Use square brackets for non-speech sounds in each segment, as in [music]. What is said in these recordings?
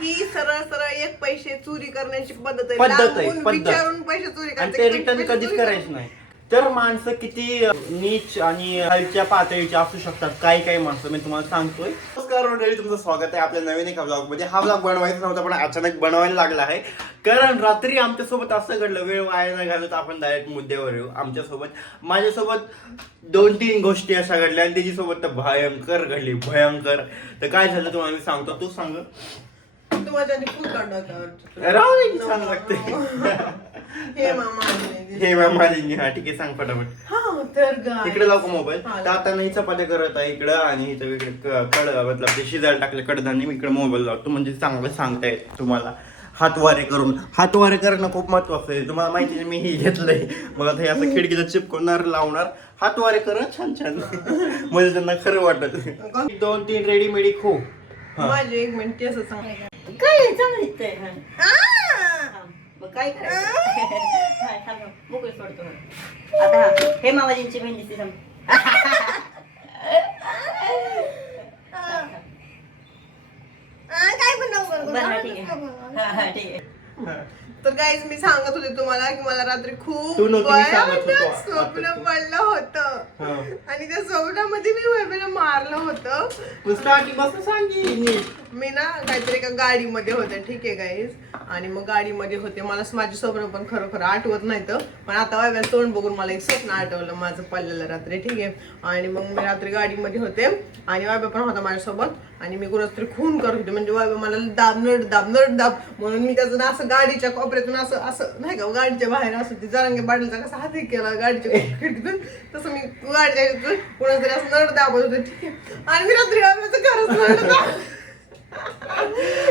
ही सरळ सरळ एक पैसे चोरी करण्याची पद्धत आहे. पद्धत आहे, लांबून पद्धत. विचारून पैसे चोरी आणि ते रिटर्न पैसे कधीच चोरी करायचं नाही. तर माणसं किती नीच आणि खालच्या पातळीचे असू शकतात. काही काही माणसं. मी तुम्हाला सांगतोय. नमस्कार मंडळी तुमचं स्वागत आहे आपल्या नवीन एका ब्लॉगमध्ये. हा ब्लॉग बनवायचा नव्हता पण अचानक बनवायला लागला आहे. कारण रात्री आमच्यासोबत असं घडलं. वेळ वाया न घालत आपण डायरेक्ट मुद्द्यावर येऊ. आमच्यासोबत माझ्यासोबत दोन तीन गोष्टी अशा घडल्या आणि त्याच्यासोबत तर भयंकर घडली. भयंकर. तर काय झालं तुम्हाला मी सांगतो. तू सांग. तू माझ्या आधी फुल काढणार राहू दे की छान लागते. हे. मामा. हे. मॅम हा ठीक आहे सांग फटाफट हा तर. इकडे लावू मोबाईल? हा, तर आता नाही चपात्या करत आहे इकडं आणि इथं इकडे क- कड मतलब ते शिजायला टाकले कडधान्य मी इकडे मोबाईल लावतो. म्हणजे चांगलं सांगता येत तुम्हाला. हातवारे करून. हातवारे करणं खूप महत्वाचं आहे. तुम्हाला माहिती आहे मी हे घेतलंय मला ते असं खिडकीला चिपकवणार लावणार. हातवारे कर हं, छान छान. [laughs] म्हणजे त्यांना खरं वाटत. दोन तीन रेडीमेडी खो. हा. माझे एक मिनिट असं सांग. काय आहे? चांगलं दिसतंय हा. हा. मग काय करायचं हा, थांब, थांब. मोकळी सोडतो. आता हा, हे मामाजींची बहीण दिसते थांब. काय पण नको करू. बरं, हा, ठीक आहे हा, हा, ठीक आहे हा. तर गाईज मी सांगत होते तुम्हाला की मला रात्री खूप तू नव्हती, मी सांगत होतो. भयानक स्वप्न पडलं होतं. हा. आणि त्या स्वप्नामध्ये मी वैभवला मारलं होतं. तू स्टार्टिंगपासून सांग. की नीट. मी ना काहीतरी एका गाडीमध्ये होते ठीक आहे गाईज आणि मग गाडीमध्ये होते. मला माझे स्वप्न पण खरं खरं आठवत नाही तर पण आता वायव्या तोंड बघून मला एक स्वप्न आठवलं माझं पडलेलं रात्री ठीक आहे. आणि मग मी रात्री गाडीमध्ये होते. आणि वायव्या पण होता माझ्यासोबत. आणि मी कोणाच तरी खून करत होते. म्हणजे वायव्या मला दाब नड दाब नड दाब म्हणून मी त्याचं ना असं गाडीच्या कोपऱ्यातून असं असं नाही का गाडीच्या बाहेर असं ती जरांगे बाटलीचा कसा हाती केला गाडीच्या खिडकीतून तसं मी गाडीच्या ह्याच्यातून कोणाच तरी असं नड दाबत होते. ठीक आहे. आणि मी रात्री नड दाब [laughs]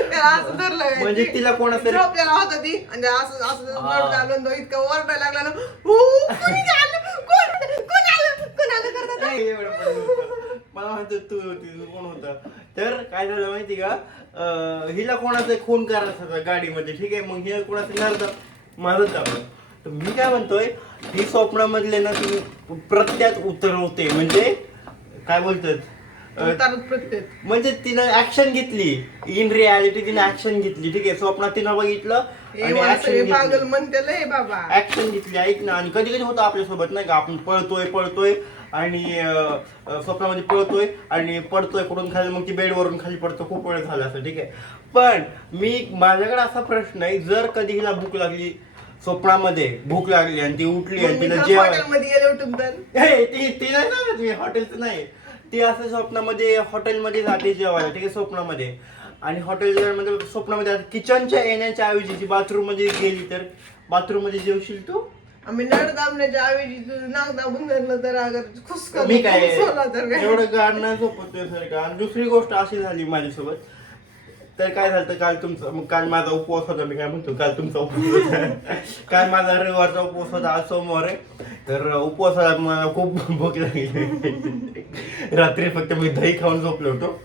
त्याला असं धरलं म्हणजे तिला कोणातरी- झोपलेला होता ती आणि असं असं. नड दाबलं तो इतकं ओरडायला लागला "हू, कोणी आलं? कोण कोण आलं? कोण आलं करतात मला म्हणतो तू होती तू कोण होता? तर काय झालं माहिती का? अं, हिला कोणाचा खून करायचा होता गाडीमध्ये ठीक आहे? मग हिला कोणाचं नरदा माझं दाबलं तर मी काय म्हणतोय ही स्वप्नामधले ना ती प्रत्यात उतरवते. म्हणजे काय बोलतात? अं, उतारत प्रत्येक म्हणजे तिनं ऍक्शन घेतली. इन रियालिटी तिने ऍक्शन घेतली. ठीक आहे? स्वप्नात तिनं बघितलं हे पागल म्हणते लय बाबा. ऍक्शन घेतली. ऐक ना. आणि कधी कधी होतं आपल्यासोबत नाही का? आपण पळतोय पळतोय. आणि स्वप्नामध्ये पळतोय आणि पडतोय कुठून खाली मग ती बेडवरून खाली पडतो खूप वेळ झाला असं ठीक आहे. पण मी माझ्याकडे असा प्रश्न आहे जर कधी हिला भूक लागली स्वप्नामध्ये भूक लागली आणि ती उठली आणि तिला हॉटेलमध्ये हे, ती नाही सांगत मी हॉटेलचं नाही. ती असं स्वप्नामध्ये हॉटेलमध्ये जाते जेवायला ठीक आहे स्वप्नामध्ये. आणि हॉटेल मध्ये स्वप्नामध्ये किचनच्या येण्याच्या ऐवजी ती बाथरूममध्ये गेली तर बाथरूममध्ये जेवशील तू? आम्ही नड दाबण्याच्या ऐवजी नाक दाबून धरलं तर अगर खुस मी काय तर काय? एवढं गाणं झोपतोय सर का आणि दुसरी गोष्ट अशी झाली माझ्यासोबत. तर काय झालं काल तुमचं मग काल माझा उपवास होता मी काय म्हणतो काल तुमचा उपवास होता. [laughs] काल माझा रविवारचा उपवास होता आज सोमवार आहे. तर उपवासाला मला खूप भूक लागली. [laughs] रात्री फक्त मी दही खाऊन झोपलो होतो.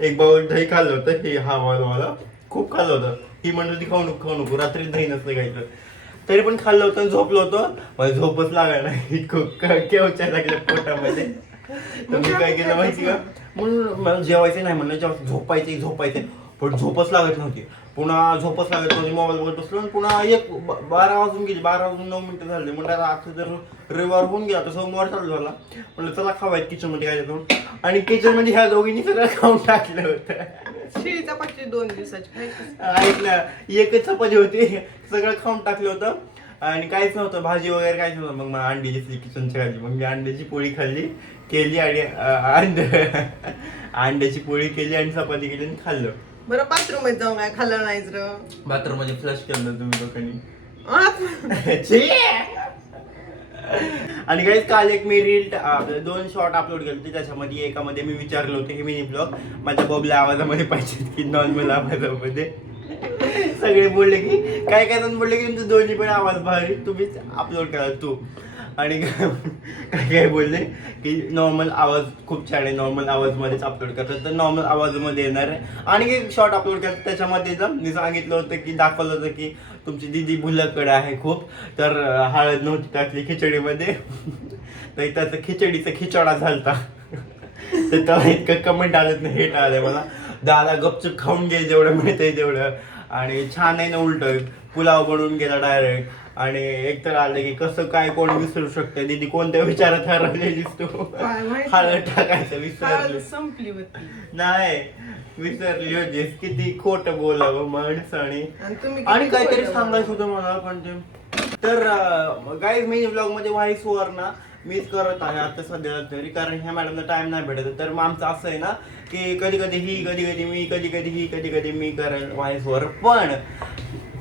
एक बाउल दही खाल्लं होतं हे हा मला खूप खाल्लं होतं. ही म्हणत होती खाऊ नको खाऊ नको. रात्री दही नसतं खायचं. तरी पण खाल्लं होतं आणि झोपलो होतो. मला झोपच लागला नाही. केवच्या लागल्या पोटामध्ये? तर मी काय केलं माहिती का? म्हणून मला जेवायचं नाही म्हणलं जेव्हा झोपायचे झोपायचे पण झोपच लागत नव्हती. पुन्हा झोपच लागत नव्हती. मोबाईल बघत बसलो आणि पुन्हा एक बारा वाजून गेली. बारा वाजून नऊ मिनिटं झाले. म्हणजे आता आता जर रविवार होऊन गेला तर सोमवार चालू झाला. म्हणलं चला खावायत किचनमध्ये काय आणि किचनमध्ये ह्या दोघींनी सगळं खाऊन टाकलं होतं. शिळी चपाती दोन दिवसाची खायची. ऐक ना एकच चपाती होती. सगळं खाऊन टाकलं होतं. आणि काहीच नव्हतं. भाजी वगैरे काहीच नव्हतं. मग मला अंडी घेतली किचनची खाल्ली मग मी अंड्याची पोळी खाल्ली केली आणि अं, अंड अंड्याची पोळी केली आणि चपाती केली आणि खाल्लं. बरं बाथरूममध्ये जाऊन काय खाल्लं नाहीच र? बाथरूममध्ये फ्लश केलं तुम्ही लोकांनी. आत- छी! [laughs] आणि काही काल एक मी रील दोन शॉर्ट अपलोड केले होते. त्याच्यामध्ये एकामध्ये मी विचारलं होतं की मिनी ब्लॉग माझ्या बबल्या आवाजामध्ये पाहिजे की नॉर्मल आवाजामध्ये. सगळे बोलले की काय काय जण बोलले की तुमचे दोन्ही पण आवाज भारी. तुम्हीच अपलोड करा तू. आणि काय काय बोलले की नॉर्मल आवाज खूप छान आहे नॉर्मल आवाजमध्येच अपलोड करतात. तर नॉर्मल आवाजमध्ये येणार आहे. आणि एक शॉर्ट अपलोड करतात. त्याच्यामध्ये जर मी सांगितलं होतं की दाखवलं होतं की तुमची दिदी भुलकडे आहे खूप. तर हळद नव्हती टाकली खिचडीमध्ये. [laughs] तर त्याचं खिचडीचा खिचडा झालता. [laughs] तर तेव्हा इतकं कमेंट आलं नाही हेट आलं मला. दादा गपचूप खाऊन घे जेवढं मिळतंय तेवढं. आणि छान आहे ना उलट. पुलाव बनवून गेला डायरेक्ट आणि एकतर आलं की कसं काय कोण विसरू शकतं? दीदी कोणत्या विचारात हरवलेलीस तू? काय माहिती? हळद टाकायचं हळद विसरली संपली होती. नाही विसरली होतीस. किती खोट बोलावं माणसाने. आणि तुम्ही आणि किती काहीतरी सांगायचं होतं मला पण ते तर गाईज मी ब्लॉगमध्ये व्हॉइस ओव्हर ना मीच करत आहे आता सध्या तरी कारण ह्या मॅडमला टाइम नाही भेटत. तर मग आमचं असं आहे ना की कधी कधी ही कधी कधी मी कधी कधी ही कधी कधी मी करेल व्हॉइस ओव्हर पण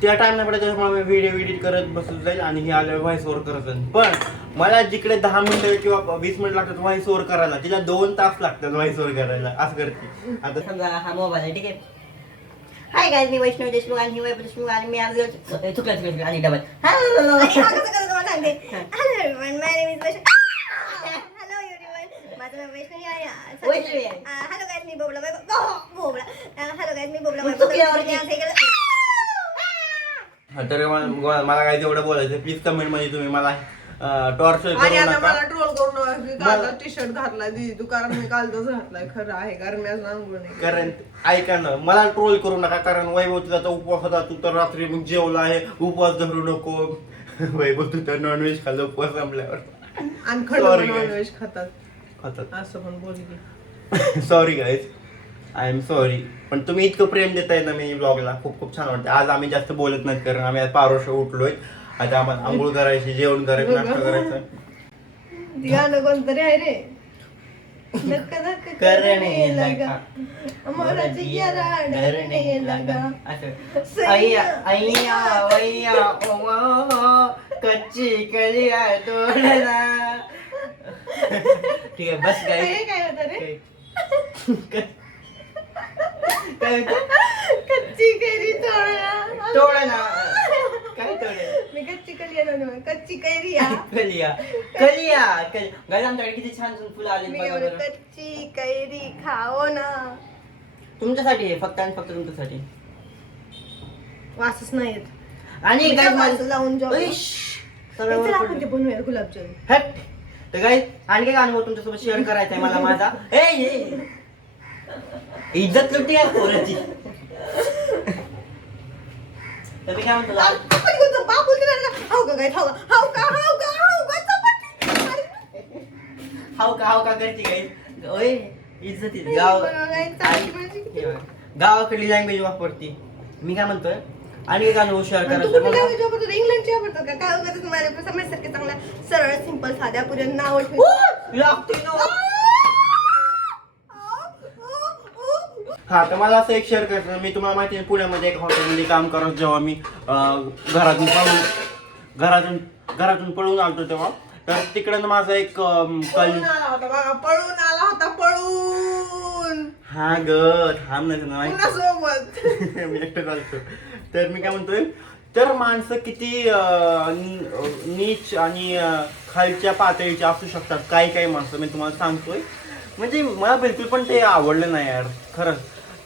त्या टाइम नाही भेटत त्याच्यामुळे मी व्हिडिओ एडिट करत बसत जाईल आणि हे आलं व्हॉइस ओव्हर करत जाईल. पण मला जिकडे दहा मिनिटं किंवा वीस मिनिट लागतात व्हॉइस ओव्हर करायला तिला दोन तास लागतात व्हॉइस ओव्हर करायला. असं करते. आता समजा हा मोबाईल आहे ठीक आहे. हाय गाईज मी वैष्णव देशमुख आणि ही वैभव देशमुख आणि मी आज चुकलं चुकलं आणि डबल हा. Hello everyone my name is Vaishnavi. Hello everyone माझं नाव वैष्णवी आहे. हॅलो गाईज मी बोबला हॅलो गाईज मी बोबला मग वैभव चुकल्यावरती. मी आज हे केलं. हा, तर मला मला काय तेवढं बोलायचं प्लीज कमेंटमध्ये तुम्ही मला टॉर्चर आणि करू आता नका. मला ट्रोल करू नका की मला- कालचा टी शर्ट घातलाय दीदी. तू कारण मी कालचाच घातलाय. खरं आहे कारण मी आज आंघोळ नाही केली. कारण ऐका ना मला ट्रोल करू नका कारण वैभव तुझा तर उपवास होता. तू तर रात्री मग जेवला आहे. उपवास धरू नको. [laughs] वैभव तू तर नॉनव्हेज खाल्लं उपवास संपल्यावर. आणि खंड Sorry, guys. नॉनव्हेज खातात. खातात. असं पण बोल sorry guys I am sorry पण तुम्ही इतकं प्रेम देताय ना मी ब्लॉगला खूप खूप छान वाटतं आज आम्ही जास्त बोलत नाही कारण आम्ही आज पारोश उठलोय. आता आम्हाला आंघोळ करायची जेवण करायचं नाश्ता करायचं. गाणं कोणतरी आहे रे. करणे लगा. डरने लगा. असं. अय्या अय्या वय्या ओवा कच्ची तोडला. ठीक आहे बस काय काय होतं रे? कच्ची कैरी तोडा तोड ना काय तोड मी कच्ची कच्ची कैरी. [laughs] कलिया. कलिया. कलिया गाईज आमच्याकडे किती छान छान फुलं आली मी एवढं. कच्ची कैरी खाओ ना. तुमच्यासाठी आहे फक्त आणि फक्त तुमच्यासाठी. वासच नाही येत आणि गाईज त्या माझं लावून जाऊ ऐश, चला सगळं आपण पडलं. ते बनवूया गुलाबजामुन. हट. तर गाईज आणखी काय अनुभव तुमच्यासोबत शेअर करायचा आहे मला माझा. ए. इज्जत लुटी आहे पोराची. तर मी काय म्हणतो ला- आपण कोणतं बापूल दिला ना हाव का हाव का करते ओय इज्जत आहे. गाव. हे बघ, गावाकडली लँग्वेज वापरते. मी काय म्हणतोय? आणि काय अनुभव शेअर करायचा चांगला सरळ सिंपल साध्या पुऱ्या नाव मला. लागते ना. हा तर मला असं एक शेअर करायचं. मी तुम्हाला माहिती आहे पुण्यामध्ये एक हॉटेलमध्ये काम करत जेव्हा मी अं, घरातून पळून घरातून घरातून पळून आलतो तेव्हा. तर तिकडं माझा एक अं, कल पळून आला होता बघा पळून आला होता पळून! हा ग थांब नाही ना पुन्हा सोबत [laughs] मी एकटं चालतो तर मी काय म्हणतोय तर माणसं किती अं, नि- नीच आणि अं, खालच्या पातळीची असू शकतात काही काही माणसं. मी तुम्हाला सांगतोय. म्हणजे मला बिलकुल पण ते आवडलं नाही यार खरंच.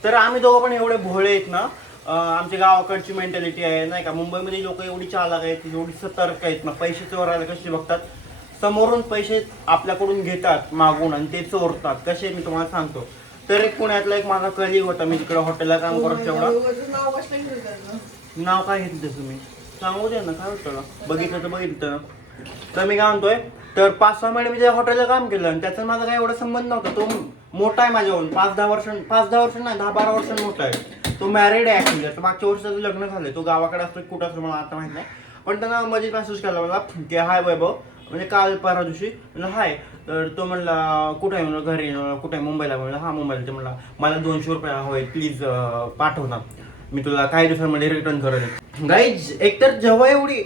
तर आम्ही दोघं पण एवढे भोळे आहेत ना. आमच्या गावाकडची मेंटॅलिटी आहे नाही का? मुंबईमध्ये लोक एवढी चालाक आहेत एवढी सतर्क आहेत ना. पैसे चोरायला कसे बघतात? समोरून पैसे आपल्याकडून घेतात मागून आणि ते चोरतात. कसे? मी तुम्हाला सांगतो. तर एक पुण्यातला एक माझा कलिग होता मी तिकडे हॉटेलला काम करत तेवढा. नाव कसलं घेऊन त्याचं? नाव काय घेतलं तुम्ही? सांगू दे ना काय होतं बघितलं तर बघितलं. तर मी काय म्हणतोय तर पाच सहा महिने मी त्या हॉटेलला काम केलं आणि त्याचा माझा काही एवढा संबंध नव्हता. तो मोठा आहे माझ्याहून. पाच दहा वर्ष पाच दहा वर्ष नाही दहा बारा वर्ष मोठा आहे. तो मॅरिड आहे ऍक्च्युली तर मागच्या वर्षाचं लग्न झालंय. तो गावाकडे असतो कुठं असतो मला आता माहीत नाही. पण त्यांना मजेत मेसेज केला मला की हाय वैभव. म्हणजे काल परवा दिवशी म्हणलं हाय. तर तो म्हणला कुठे आहे? म्हणलं घरी. कुठे आहे? मुंबईला. म्हणलं हा मुंबईला. ते म्हणला मला दोनशे रुपये हवे प्लीज पाठव ना. मी तुला काही दिवसांमध्ये रिटर्न करत गाईज एकतर जेव्हा एवढी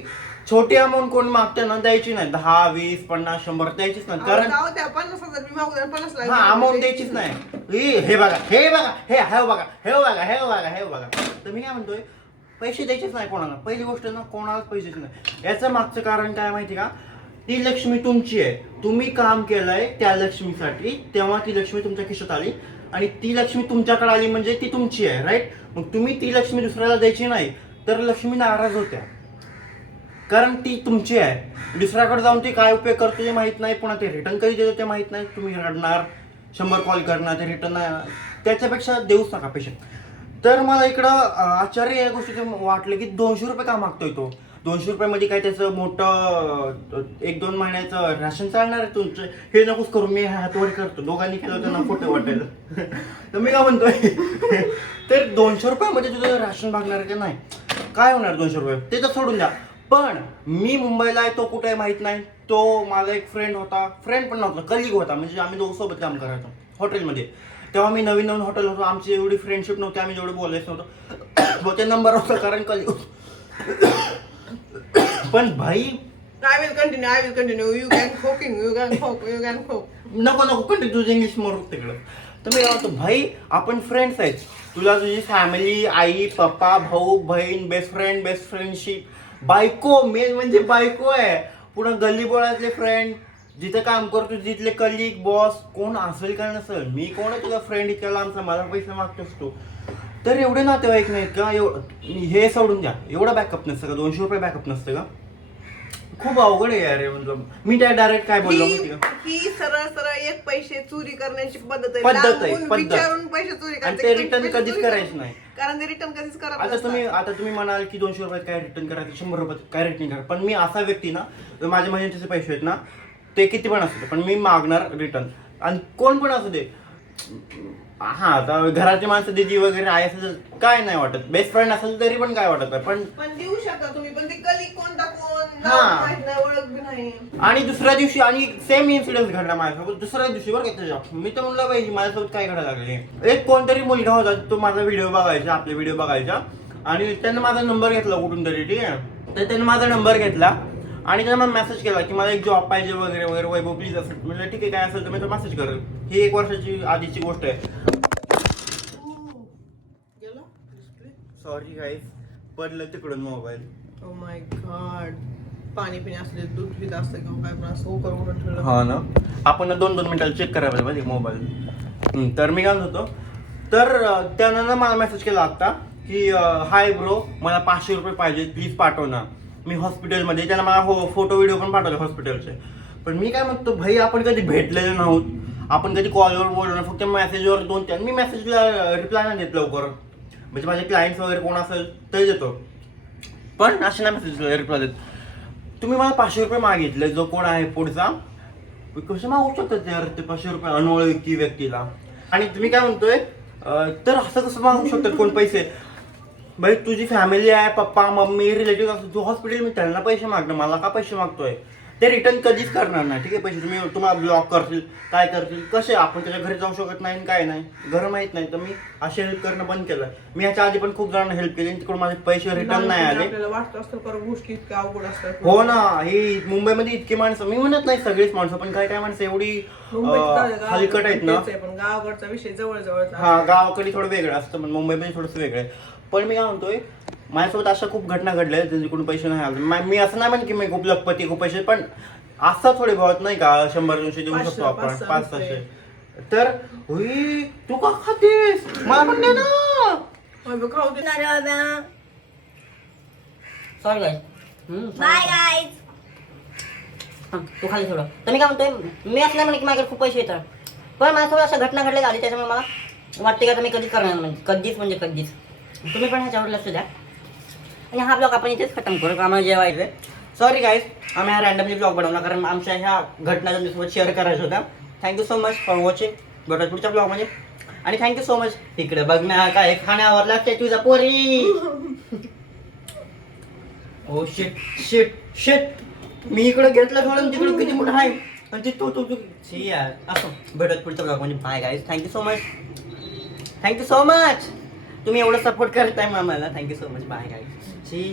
छोटी अमाऊंट कोण मागते ना द्यायची नाही. दहा वीस पन्नास शंभर द्यायचीच नाही. कारण जाऊ द्या पन्नास हजार मी मागू द्या पन्नास लाख हा अमाऊंट द्यायचीच नाही. ई, हे बघा हे बघा हे हे बघा हे बघा हे बघा हे बघा. तर मी काय म्हणतोय पैसे द्यायचेच नाही कोणाला. पहिली गोष्ट ना कोणालाच पैसेच नाही. याचं मागचं कारण काय माहिती का? ती लक्ष्मी तुमची आहे. तुम्ही काम केलंय त्या लक्ष्मीसाठी तेव्हा ती लक्ष्मी तुमच्या खिशात आली. आणि ती लक्ष्मी तुमच्याकडे आली म्हणजे ती तुमची आहे राईट मग तुम्ही ती लक्ष्मी दुसऱ्याला द्यायची नाही तर लक्ष्मी नाराज होत्या. कारण ती तुमची आहे. दुसऱ्याकडे जाऊन ती काय उपयोग करतो ते माहीत नाही. पुन्हा ते रिटर्न कधी देतो ते माहीत नाही. तुम्ही रडणार शंभर कॉल करणार ते रिटर्न त्याच्यापेक्षा देऊच नका पैसे. तर मला इकडं आश्चर्य या गोष्टीचं वाटलं की दोनशे रुपये का मागतोय तो? दोनशे रुपयामध्ये काय त्याचं मोठं एक दोन महिन्याचं राशन चालणार आहे तुमचं? हे नकोच करू मी हातवर करतो. दोघांनी केलं त्यांना खोटं वाटेल. तर मी काय म्हणतोय? तर दोनशे रुपयामध्ये तुझं राशन भागणार आहे का नाही? काय होणार दोनशे रुपये? ते तर सोडून द्या. पण मी मुंबईला आहे तो कुठे आहे माहीत नाही. तो माझा एक फ्रेंड होता. फ्रेंड पण नव्हता कलिग होता. म्हणजे आम्ही दोघं सोबत काम करायचो हॉटेलमध्ये तेव्हा मी नवीन नवीन हॉटेल होतो. आमची एवढी फ्रेंडशिप नव्हती आम्ही जेवढं बोलायचं नव्हतं. [coughs] ते नंबर होता कारण कलिग [coughs] पण भाई I will continue I will continue you can खोकिंग you can खोक यू कॅन खोक नको नको कंटिन्यू तुझं इंग्लिश मोर तिकडं. तर मी म्हणतो भाई आपण फ्रेंड्स आहेत. तुला तुझी फॅमिली आई पप्पा भाऊ बहीण बेस्ट फ्रेंड बेस्ट फ्रेंडशिप बायको मेन म्हणजे बायको आहे. पुन्हा गल्लीबोळातले फ्रेंड जिथं काम करतो तिथले कलिग बॉस कोण असेल का नसेल? मी कोण आहे तुझा फ्रेंड इतक्या लांबचा मला पैसे मागतोस तू. तर एवढे नातेवाईक नाहीत का? एवढं हे सोडून द्या. एवढं बॅकअप नसतं का? दोनशे रुपये बॅकअप नसतं का? खूप अवघड आहे यार हे मतलब. मी त्या डायरेक्ट काय बोललो माहिती का? ही ही सरळ सरळ एक पैसे चोरी करण्याची पद्धत आहे. पद्धत आहे, लांबून पद्धत. विचारून पैसे चोरी आणि ते पैसे कधीच चोरी करायचं करा. नाही. कारण ते रिटर्न कधीच करत आता तुम्ही नसतात. आता तुम्ही म्हणाल की दोनशे रुपयात काय रिटर्न करायचं शंभर रुपयात काय रिटर्न करा पण मी असा व्यक्ती ना जर माझ्या महिन्याचे पैसे आहेत ना ते किती पण असू दे पण मी मागणार रिटर्न आणि कोण पण असू दे हा आता घराची माणसं दिदी वगैरे आहे असेल तर काय नाही वाटत. बेस्ट फ्रेंड असेल तरी पण काय वाटत नाही पण पण देऊ शकता तुम्ही पण ते कली कोणता कोण हा. नाव माहीत नाही ओळख बी नाही. आणि दुसऱ्या दिवशी आणि सेम इन्सिडेंट घडला माझ्यासोबत. दुसऱ्या दिवशी बरं का त्याच्या. मी तर म्हणलं पाहिजे माझ्यासोबत काय घडायला लागले? एक कोणतरी मुलगा होता तो माझा व्हिडिओ बघायचा आपले व्हिडिओ बघायचा. आणि त्यानं माझा नंबर घेतला कुठून तरी ठीक आहे? तर त्यानं माझा नंबर घेतला. आणि त्यानं मेसेज केला की मला एक जॉब पाहिजे वगैरे वगैरे वैभव प्लीज असं. म्हणलं ठीक आहे काय असेल तर मी तो मेसेज करेल. ही एक वर्षाची आधीची गोष्ट आहे. सॉरी गाईज पडलं तिकडून मोबाईल ओ माय गॉड पाणी पिणे असले दूध पित असतं किंवा काय पण असं उकर उकर ठेवलं. हा ना. आपण दोन दोन मिनिटाला चेक करायला पाहिजे मोबाईल तर मी म्हणत होतो तर त्यानं ना मला मेसेज केला आता की हाय ब्रो मला पाचशे रुपये पाहिजे प्लीज पाठव ना. मी हॉस्पिटलमध्ये त्याला मला हो फोटो व्हिडिओ पण पाठवले हॉस्पिटलचे. पण मी काय म्हणतो भाई आपण कधी भेटलेले नाहोत. आपण कधी कॉलवर बोललो नाही फक्त मेसेजवर दोन तीन. मी मेसेजला रिप्लाय नाही देत लवकर. म्हणजे माझे क्लायंट्स वगैरे कोण असेल ते देतो. पण असे नाही मेसेज रिप्लाय देत. तुम्ही मला पाचशे रुपये मागितले जो कोण आहे पुढचा? कसे मागू शकतात यार ते पाचशे रुपये अनोळखी व्यक्तीला? आणि तुम्ही काय म्हणतोय तर असं कसं मागू शकतात कोण पैसे? भाई तुझी फॅमिली आहे पप्पा मम्मी रिलेटिव्ह असतो तू हॉस्पिटल मी त्यांना पैसे मागणं मला का पैसे मागतोय? ते रिटर्न कधीच करणार नाही ठीक आहे? पैसे तुम्ही तुम्हाला ब्लॉक करतील काय करतील कसे आपण त्याच्या घरी जाऊ शकत नाही काय नाही? घर माहीत नाही तर मी असे हेल्प करणं बंद केलं मी ह्याच्या आधी पण खूप जणांना हेल्प केली तिकडून माझे पैसे रिटर्न नाही आले. वाटत असतं कारण गोष्टी इतक्या अवघड असतात हो ना ही मुंबईमध्ये इतकी माणसं मी म्हणत नाही सगळीच माणसं पण काय काय माणसं एवढी हलकट आहेत ना. गावाकडचा विषय जवळ जवळचा हा गावाकडे थोडं वेगळं असतं पण मुंबईमध्ये थोडंसं वेगळं आहे. पण मी काय म्हणतोय माझ्यासोबत अशा खूप घटना घडल्या आहेत ज्यांच्याकडून पैसे नाही आले. मा- मी असं नाही म्हणत की मी खूप लखपती खूप पैसे पण असतात थोडे बहुत नाही का शंभर दोनशे देऊ शकतो आपण पाच. सहाशे. तर हुई तू का खातेस? मला पण दे ना. होय बघ, खाऊ दे. सॉरी गाईज बाय गाईज तू खाली थोडं तर मी काय म्हणतोय मी असं नाही म्हणत की माझ्याकडे खूप पैसे येतात. पण माझ्यासोबत अशा घटना घडल्या झाली त्याच्यामुळे मला वाटते का आता मी कधीच करणार म्हणजे कधीच म्हणजे कधीच. तुम्ही पण ह्याच्यावर लक्ष द्या. आणि हा ब्लॉग आपण इथेच खतम करू आम्हाला जेवायचं सॉरी गाईज आम्ही हा रॅन्डमली ब्लॉग बनवला कारण आमच्या ह्या घटना तुमच्यासोबत शेअर करायचं होत्या thank you so much for watching but पुढच्या ब्लॉगमध्ये आणि थँक्यू सो मच इकडे बघ काय खाण्यावर स्टॅच्यूचा पोरी. ओ शिट शिट शिट मी इकडे घेतलं थोडं तिकडे किती मोठं आहे. आणि ती तू तू तू. यार असं. भेटत पुढच्या ब्लॉग म्हणजे bye guys thank you so much thank you so much तुम्ही एवढं सपोर्ट करताय आम्हाला thank you so much bye guy she